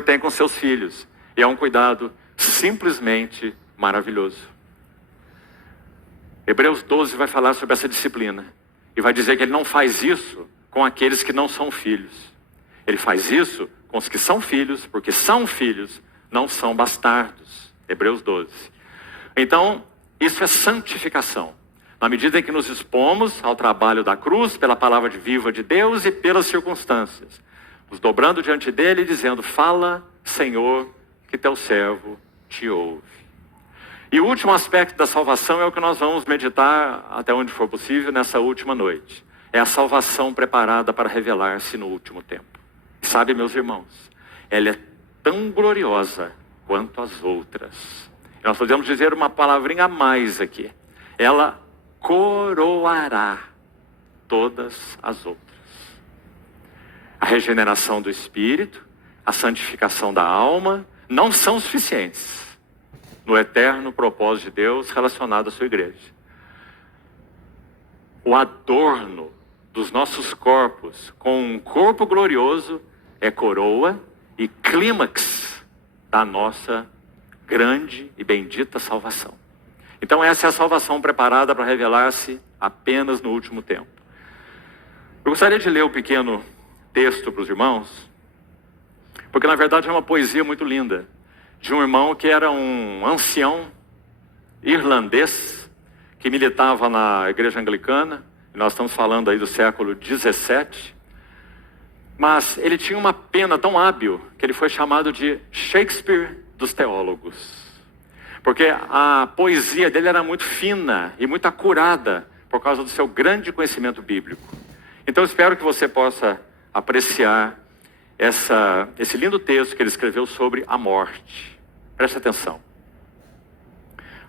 tem com seus filhos. E é um cuidado simplesmente maravilhoso. Hebreus 12 vai falar sobre essa disciplina. E vai dizer que ele não faz isso com aqueles que não são filhos. Ele faz isso com os que são filhos, porque são filhos, não são bastardos. Hebreus 12. Então, isso é santificação. Na medida em que nos expomos ao trabalho da cruz, pela palavra viva de Deus e pelas circunstâncias, nos dobrando diante dele e dizendo: fala, Senhor, que teu servo te ouve. E o último aspecto da salvação é o que nós vamos meditar até onde for possível nessa última noite. É a salvação preparada para revelar-se no último tempo. E sabe, meus irmãos, ela é tão gloriosa quanto as outras. E nós podemos dizer uma palavrinha a mais aqui. Ela coroará todas as outras. A regeneração do espírito, a santificação da alma, não são suficientes no eterno propósito de Deus relacionado à sua igreja. O adorno dos nossos corpos com um corpo glorioso é coroa e clímax da nossa grande e bendita salvação. Então essa é a salvação preparada para revelar-se apenas no último tempo. Eu gostaria de ler um pequeno texto para os irmãos, porque na verdade é uma poesia muito linda, de um irmão que era um ancião irlandês, que militava na igreja anglicana, e nós estamos falando aí do século 17, mas ele tinha uma pena tão hábil, que ele foi chamado de Shakespeare dos teólogos, porque a poesia dele era muito fina e muito acurada, por causa do seu grande conhecimento bíblico. Então eu espero que você possa apreciar esse lindo texto que ele escreveu sobre a morte. Preste atenção.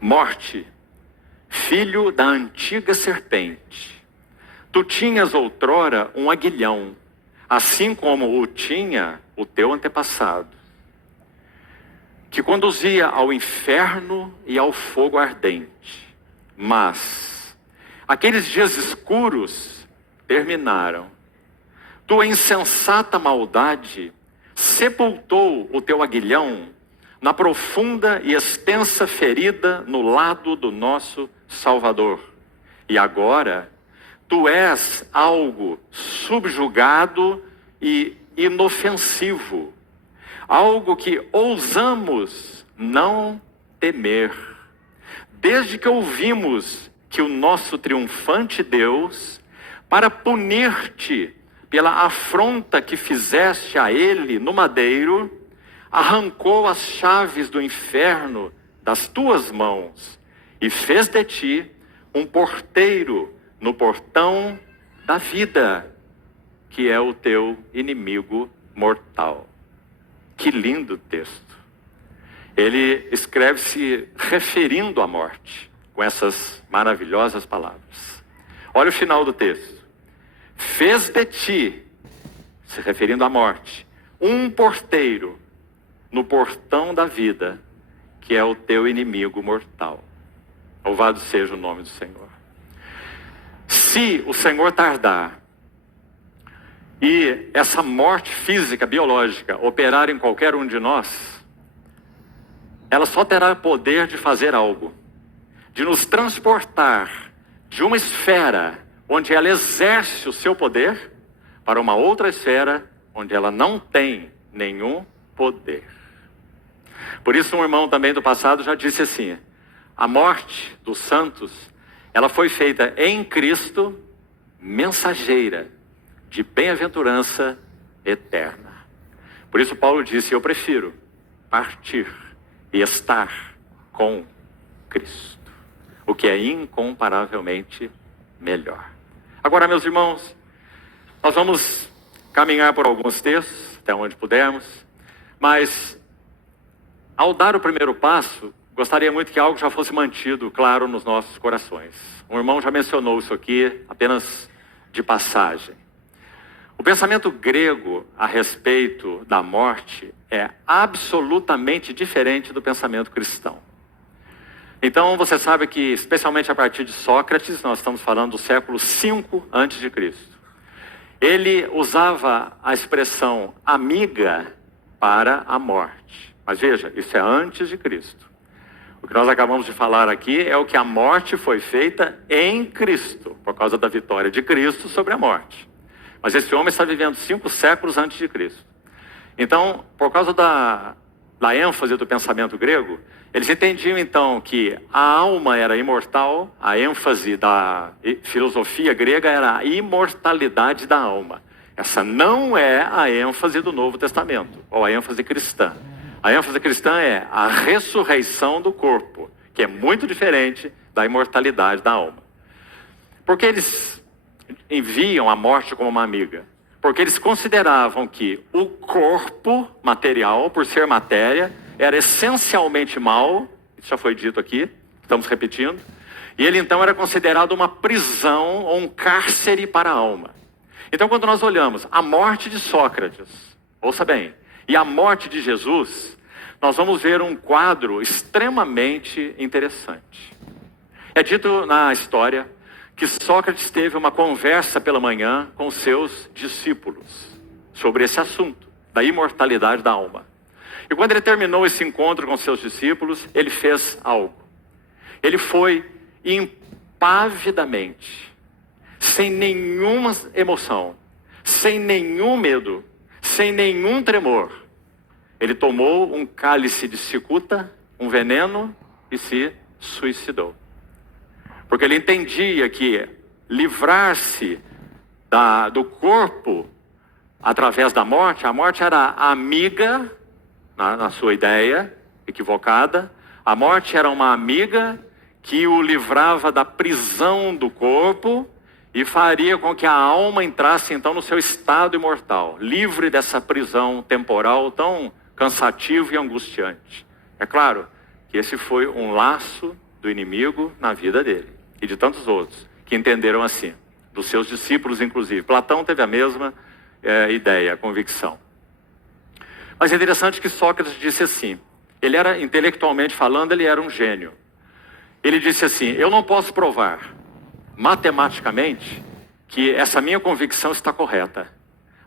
Morte, filho da antiga serpente, tu tinhas outrora um aguilhão, assim como o tinha o teu antepassado, que conduzia ao inferno e ao fogo ardente. Mas aqueles dias escuros terminaram. Tua insensata maldade sepultou o teu aguilhão na profunda e extensa ferida no lado do nosso Salvador. E agora, tu és algo subjugado e inofensivo, algo que ousamos não temer. Desde que ouvimos que o nosso triunfante Deus, para punir-te pela afronta que fizeste a ele no madeiro, arrancou as chaves do inferno das tuas mãos e fez de ti um porteiro no portão da vida, que é o teu inimigo mortal. Que lindo texto. Ele escreve se referindo à morte, com essas maravilhosas palavras. Olha o final do texto. Fez de ti, se referindo à morte, um porteiro no portão da vida, que é o teu inimigo mortal. Louvado seja o nome do Senhor. Se o Senhor tardar e essa morte física, biológica, operar em qualquer um de nós, ela só terá poder de fazer algo, de nos transportar de uma esfera onde ela exerce o seu poder para uma outra esfera onde ela não tem nenhum poder. Por isso um irmão também do passado já disse assim: a morte dos santos, ela foi feita em Cristo, mensageira de bem-aventurança eterna. Por isso Paulo disse: eu prefiro partir e estar com Cristo, o que é incomparavelmente melhor. Agora, meus irmãos, nós vamos caminhar por alguns textos, até onde pudermos, mas ao dar o primeiro passo, gostaria muito que algo já fosse mantido claro nos nossos corações. Um irmão já mencionou isso aqui, apenas de passagem. O pensamento grego a respeito da morte é absolutamente diferente do pensamento cristão. Então você sabe que, especialmente a partir de Sócrates, nós estamos falando do século V a.C., ele usava a expressão amiga para a morte. Mas veja, isso é antes de Cristo. O que nós acabamos de falar aqui é o que a morte foi feita em Cristo, por causa da vitória de Cristo sobre a morte. Mas esse homem está vivendo 5 séculos antes de Cristo. Então, por causa da ênfase do pensamento grego, eles entendiam então que a alma era imortal, a ênfase da filosofia grega era a imortalidade da alma. Essa não é a ênfase do Novo Testamento, ou a ênfase cristã. A ênfase cristã é a ressurreição do corpo, que é muito diferente da imortalidade da alma. Porque eles enviam a morte como uma amiga? Porque eles consideravam que o corpo material, por ser matéria, era essencialmente mau, isso já foi dito aqui, estamos repetindo, e ele então era considerado uma prisão ou um cárcere para a alma. Então quando nós olhamos a morte de Sócrates, ouça bem, e a morte de Jesus, nós vamos ver um quadro extremamente interessante. É dito na história que Sócrates teve uma conversa pela manhã com seus discípulos sobre esse assunto, da imortalidade da alma. E quando ele terminou esse encontro com seus discípulos, ele fez algo. Ele foi impavidamente, sem nenhuma emoção, sem nenhum medo, sem nenhum tremor, ele tomou um cálice de cicuta, um veneno, e se suicidou. Porque ele entendia que livrar-se do corpo através da morte, a morte era amiga, na sua ideia equivocada, a morte era uma amiga que o livrava da prisão do corpo e faria com que a alma entrasse então no seu estado imortal, livre dessa prisão temporal tão cansativo e angustiante. É claro que esse foi um laço do inimigo na vida dele e de tantos outros que entenderam assim, dos seus discípulos inclusive. Platão teve a mesma ideia, convicção. Mas é interessante que Sócrates disse assim, ele era, intelectualmente falando, ele era um gênio. Ele disse assim, eu não posso provar matematicamente que essa minha convicção está correta,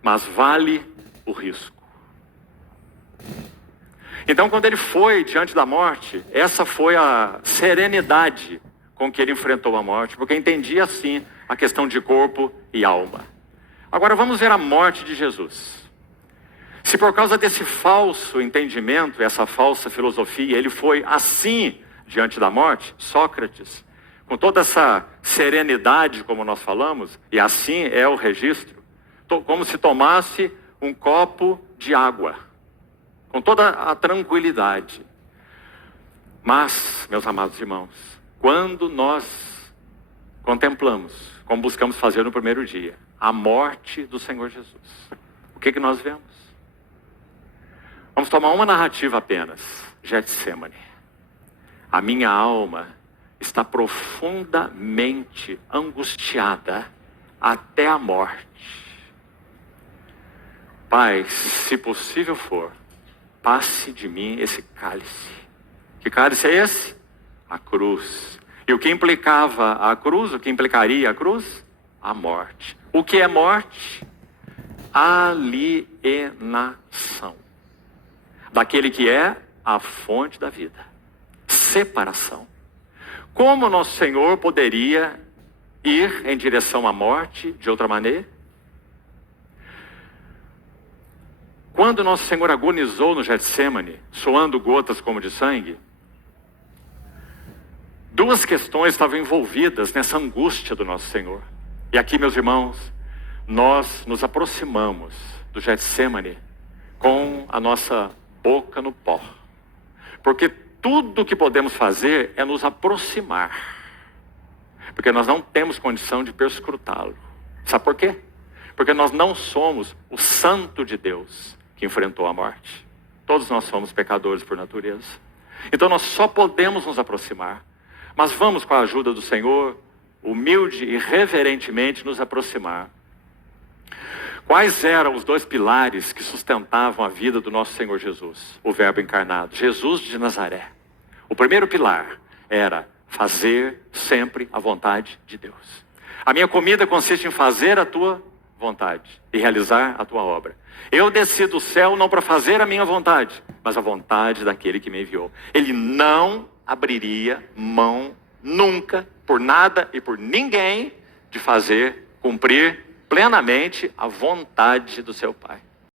mas vale o risco. Então, quando ele foi diante da morte, essa foi a serenidade com que ele enfrentou a morte, porque entendia assim a questão de corpo e alma. Agora vamos ver a morte de Jesus. Se por causa desse falso entendimento, essa falsa filosofia, ele foi assim diante da morte, Sócrates, com toda essa serenidade, como nós falamos, e assim é o registro, como se tomasse um copo de água, com toda a tranquilidade. Mas, meus amados irmãos, quando nós contemplamos, como buscamos fazer no primeiro dia, a morte do Senhor Jesus, o que nós vemos? Vamos tomar uma narrativa apenas, Getsemane. A minha alma está profundamente angustiada até a morte. Pai, se possível for, passe de mim esse cálice. Que cálice é esse? A cruz. E o que implicava a cruz? O que implicaria a cruz? A morte. O que é morte? Alienação daquele que é a fonte da vida. Separação. Como nosso Senhor poderia ir em direção à morte de outra maneira? Quando nosso Senhor agonizou no Getsemane, suando gotas como de sangue, duas questões estavam envolvidas nessa angústia do nosso Senhor. E aqui, meus irmãos, nós nos aproximamos do Getsemane com a nossa boca no pó. Porque tudo que podemos fazer é nos aproximar. Porque nós não temos condição de perscrutá-lo. Sabe por quê? Porque nós não somos o santo de Deus que enfrentou a morte. Todos nós somos pecadores por natureza. Então nós só podemos nos aproximar. Mas vamos, com a ajuda do Senhor, humilde e reverentemente nos aproximar. Quais eram os dois pilares que sustentavam a vida do nosso Senhor Jesus? O Verbo encarnado, Jesus de Nazaré. O primeiro pilar era fazer sempre a vontade de Deus. A minha comida consiste em fazer a tua vontade e realizar a tua obra. Eu desci do céu não para fazer a minha vontade, mas a vontade daquele que me enviou. Ele não abriria mão nunca, por nada e por ninguém, de fazer, cumprir plenamente a vontade do seu Pai.